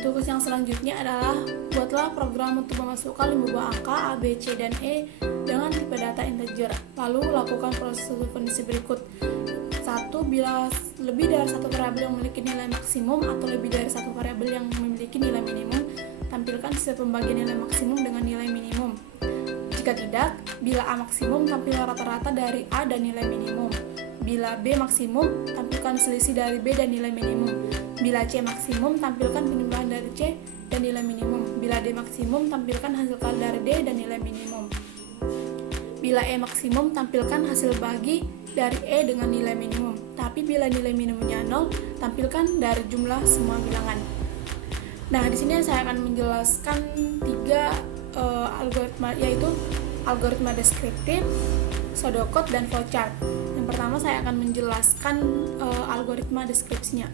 Untuk yang selanjutnya adalah buatlah program untuk memasukkan 5 buah angka A, B, C, dan E dengan tipe data integer. Lalu lakukan proses kondisi berikut. 1. Bila lebih dari satu variabel yang memiliki nilai maksimum atau lebih dari satu variabel yang memiliki nilai minimum, tampilkan sisa pembagian nilai maksimum dengan nilai minimum. Jika tidak, bila A maksimum, tampilkan rata-rata dari A dan nilai minimum. Bila B maksimum, tampilkan selisih dari B dan nilai minimum. Bila C maksimum, tampilkan penjumlahan dari C dan nilai minimum. Bila D maksimum, tampilkan hasil kali dari D dan nilai minimum. Bila E maksimum, tampilkan hasil bagi dari E dengan nilai minimum. Tapi bila nilai minimumnya 0, tampilkan dari jumlah semua bilangan. Nah, di sini saya akan menjelaskan 3 algoritma, yaitu algoritma deskriptif, pseudocode, dan flowchart. Yang pertama saya akan menjelaskan algoritma deskripsinya.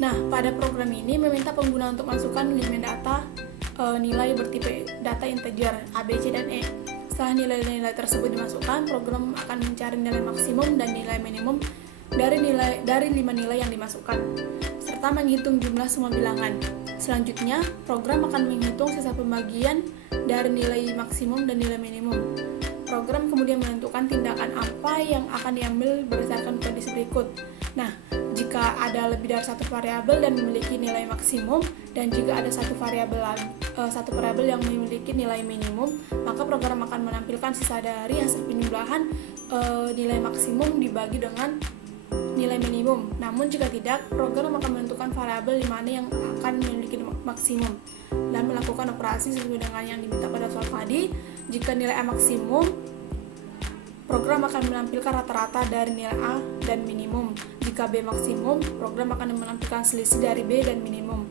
Nah, pada program ini meminta pengguna untuk masukkan 5 data nilai bertipe data integer A, B, C, dan E. Setelah nilai-nilai tersebut dimasukkan, program akan mencari nilai maksimum dan nilai minimum dari 5 nilai yang dimasukkan, serta menghitung jumlah semua bilangan. Selanjutnya, program akan menghitung sisa pembagian dari nilai maksimum dan nilai minimum. Program kemudian menentukan tindakan apa yang akan diambil berdasarkan kondisi berikut. Nah, jika ada lebih dari satu variabel dan memiliki nilai maksimum, dan jika ada satu variabel yang memiliki nilai minimum, maka program akan menampilkan sisa dari hasil penjumlahan nilai maksimum dibagi dengan nilai minimum. Namun jika tidak, program akan menentukan variabel di mana yang akan memiliki maksimum dan melakukan operasi sesuai dengan yang diminta pada soal tadi. Jika nilai A maksimum, program akan menampilkan rata-rata dari nilai A dan minimum. Jika B maksimum, program akan menampilkan selisih dari B dan minimum.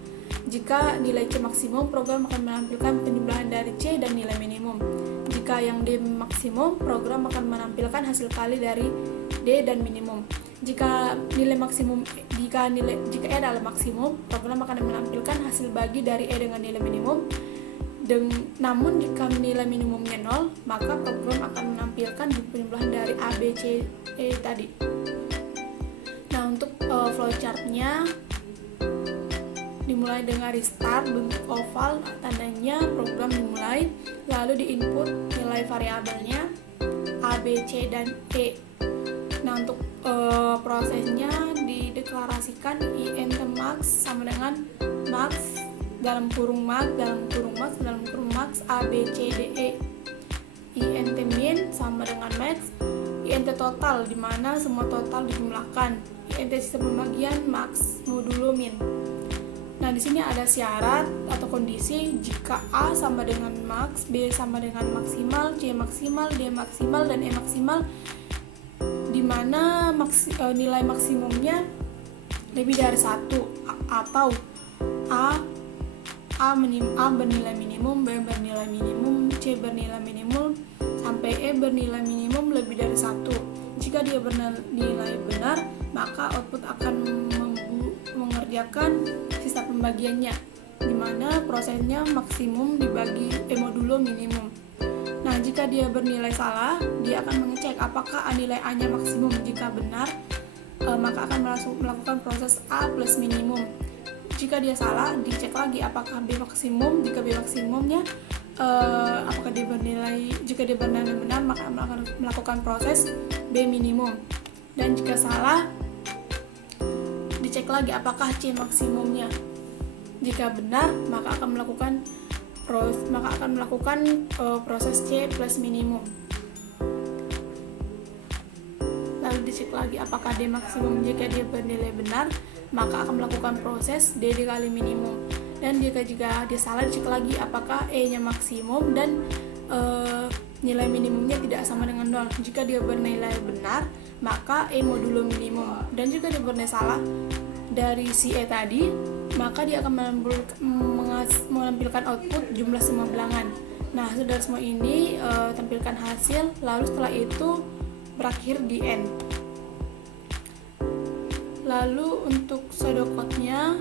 Jika nilai C maksimum, program akan menampilkan penjumlahan dari C dan nilai minimum. Jika yang D maksimum, program akan menampilkan hasil kali dari D dan minimum. Jika E adalah maksimum, program akan menampilkan hasil bagi dari E dengan nilai minimum. Namun jika nilai minimumnya 0, maka program akan menampilkan penjumlahan dari A, B, C, E tadi. Nah, untuk flowchartnya dimulai dengan restart, bentuk oval, tandanya program dimulai, lalu diinput nilai variabelnya A, B, C, dan E. Nah, untuk prosesnya dideklarasikan int max sama dengan max dalam kurung max A, B, C, D, E. int min sama dengan max, int total di mana semua total dijumlahkan, int sisa pembagian max modulo min. Nah, di sini ada syarat atau kondisi jika A sama dengan max, B sama dengan maksimal, C maksimal, D maksimal, dan E maksimal, di mana nilai maksimumnya lebih dari 1, atau A bernilai minimum, B bernilai minimum, C bernilai minimum, sampai E bernilai minimum lebih dari 1. Jika dia bernilai benar, maka output akan mengerjakan sisa pembagiannya, di mana prosesnya maksimum dibagi modulo minimum. Nah, jika dia bernilai salah, dia akan mengecek apakah nilai A-nya maksimum. Jika benar, maka akan melakukan proses A plus minimum. Jika dia salah, dicek lagi apakah B maksimum. Jika B maksimumnya jika dia bernilai benar, maka akan melakukan proses B minimum. Dan jika salah, dicek lagi apakah C maksimumnya. Jika benar, maka akan melakukan proses C plus minimum. Lalu dicek lagi apakah D maksimum. Jika dia bernilai benar, maka akan melakukan proses D dikali minimum. Dan jika dia salah, dicek lagi apakah E-nya maksimum dan nilai minimumnya tidak sama dengan 0. Jika dia bernilai benar, maka E modulo minimum. Dan jika dia bernilai salah dari si E tadi, maka dia akan menampilkan output jumlah semua bilangan. Nah, sudah semua ini tampilkan hasil, lalu setelah itu berakhir di N. Lalu untuk pseudocode-nya,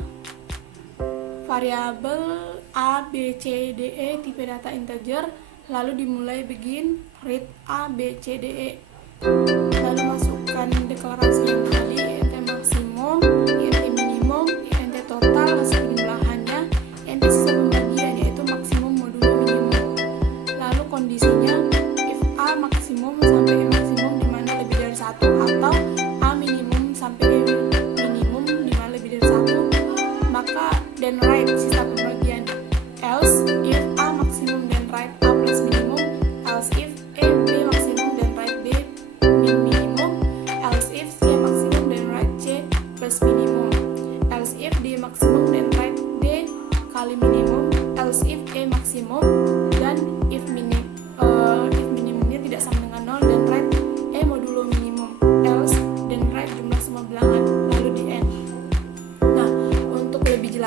variabel A, B, C, D, E tipe data integer, lalu dimulai begin read A, B, C, D, E. Lalu masukkan deklarasi yang tadi, int maksimum, int minimum, int total,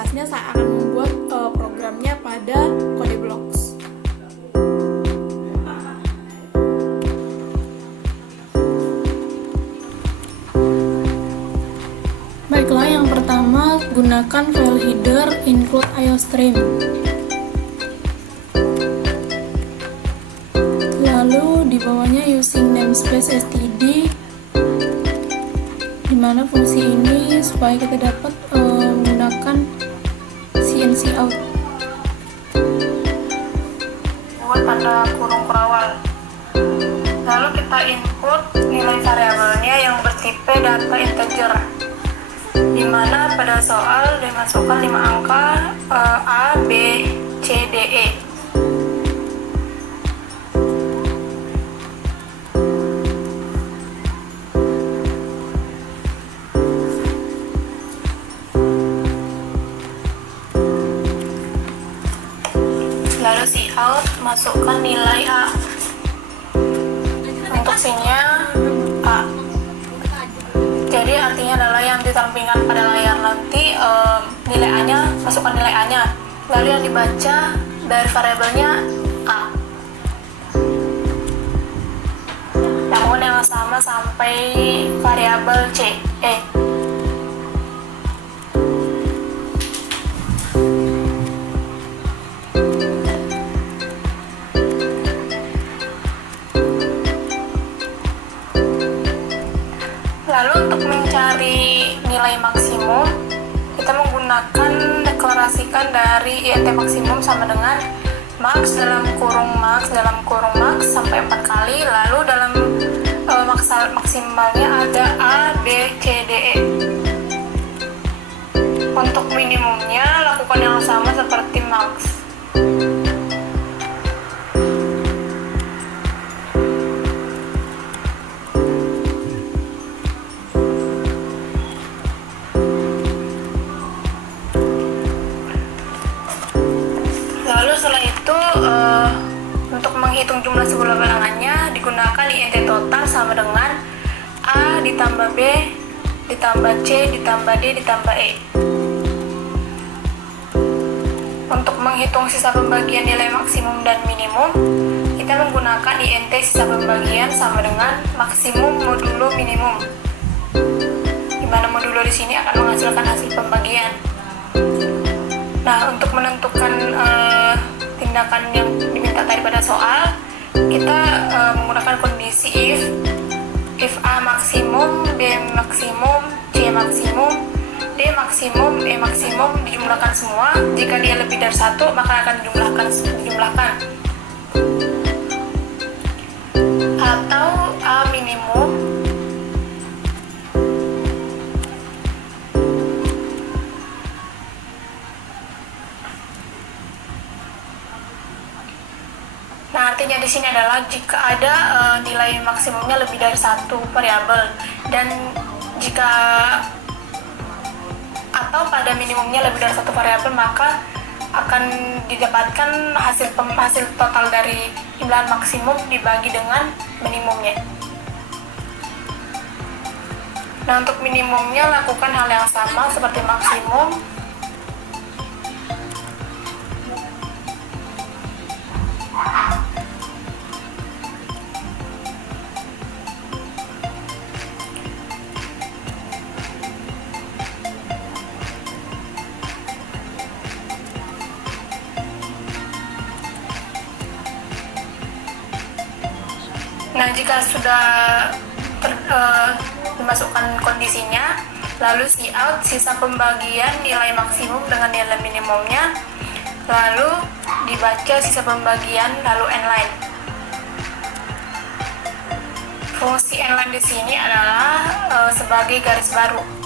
jelasnya saya akan membuat programnya pada kode blocks. Baiklah, yang pertama gunakan file header include IOStream. Lalu di bawahnya using namespace std, dimana fungsi ini supaya kita dapat menggunakan CNC out. Buat tanda kurung perawal. Lalu kita input nilai variabelnya yang bertipe data integer, dimana pada soal dimasukkan 5 angka A, B, C, D, E. Lalu cout masukkan nilai A. Untuk C-nya A. Jadi artinya adalah yang ditampilkan pada layar nanti nilai A-nya, masukkan nilai A-nya. Lalu yang dibaca dari variabelnya A. Namun yang sama sampai variabel C, E. Lalu untuk mencari nilai maksimum, kita menggunakan deklarasikan dari INT maksimum sama dengan max dalam kurung max sampai 4 kali, lalu dalam maksimalnya ada A, B, C, D, E. Untuk minimumnya lakukan yang sama seperti max. Lalu setelah itu untuk menghitung jumlah sebuah bilangannya digunakan INT total sama dengan A ditambah B ditambah C ditambah D ditambah E. Untuk menghitung sisa pembagian nilai maksimum dan minimum, kita menggunakan INT sisa pembagian sama dengan maksimum modulo minimum, di mana modulo di sini akan menghasilkan hasil pembagian. Nah, untuk menentukan tindakan yang diminta tadi pada soal, kita menggunakan kondisi if A maksimum, B maksimum, C maksimum, D maksimum, E maksimum dijumlahkan semua. Jika dia lebih dari 1, maka akan dijumlahkan. Atau A minimum Nah, artinya di sini adalah jika ada nilai maksimumnya lebih dari 1 variabel, dan jika atau pada minimumnya lebih dari 1 variabel, maka akan didapatkan hasil total dari jumlah maksimum dibagi dengan minimumnya. Nah, untuk minimumnya lakukan hal yang sama seperti maksimum. Nah, jika sudah dimasukkan kondisinya, lalu cout sisa pembagian nilai maksimum dengan nilai minimumnya, lalu dibaca sisa pembagian, lalu inline. Fungsi inline di sini adalah sebagai garis baru.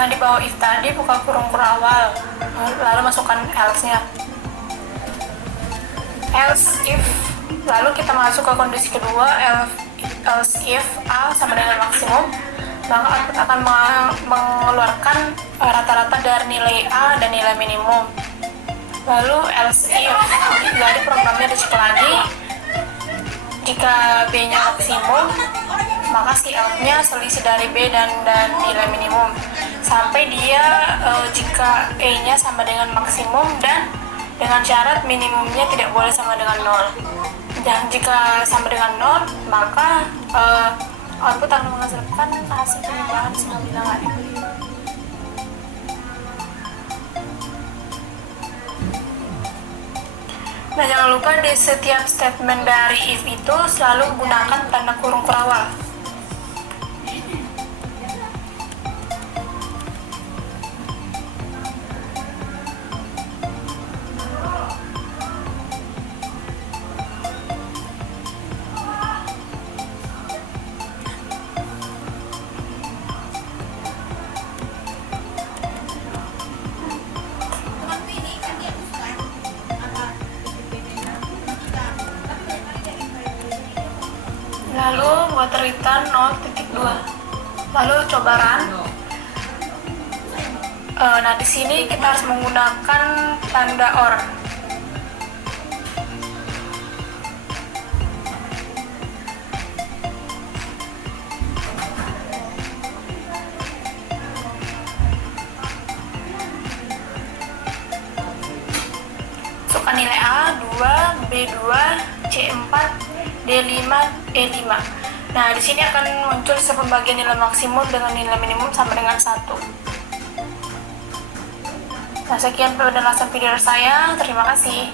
Nah, di bawah if tadi buka kurung awal, lalu masukkan else-nya. Else if, lalu kita masuk ke kondisi kedua, else if A sama dengan maksimum, maka output akan mengeluarkan rata-rata dari nilai A dan nilai minimum. Lalu else if, jadi programnya dicek lagi, jika B-nya maksimum, maka si out-nya selisih dari B dan nilai minimum sampai dia jika E-nya sama dengan maksimum dan dengan syarat minimumnya tidak boleh sama dengan 0. Dan jika sama dengan 0, maka output akan menghasilkan hasil perubahan semua bilangan. Nah, jangan lupa di setiap statement dari if itu selalu gunakan tanda kurung awal. Lalu buat return 0.2. Lalu coba run. Nah, di sini kita harus menggunakan tanda OR. Masukkan nilai A 2, B2, C4, D5, E5. Nah, di sini akan muncul pembagian nilai maksimum dengan nilai minimum sama dengan 1. Nah, sekian penjelasan video saya. Terima kasih.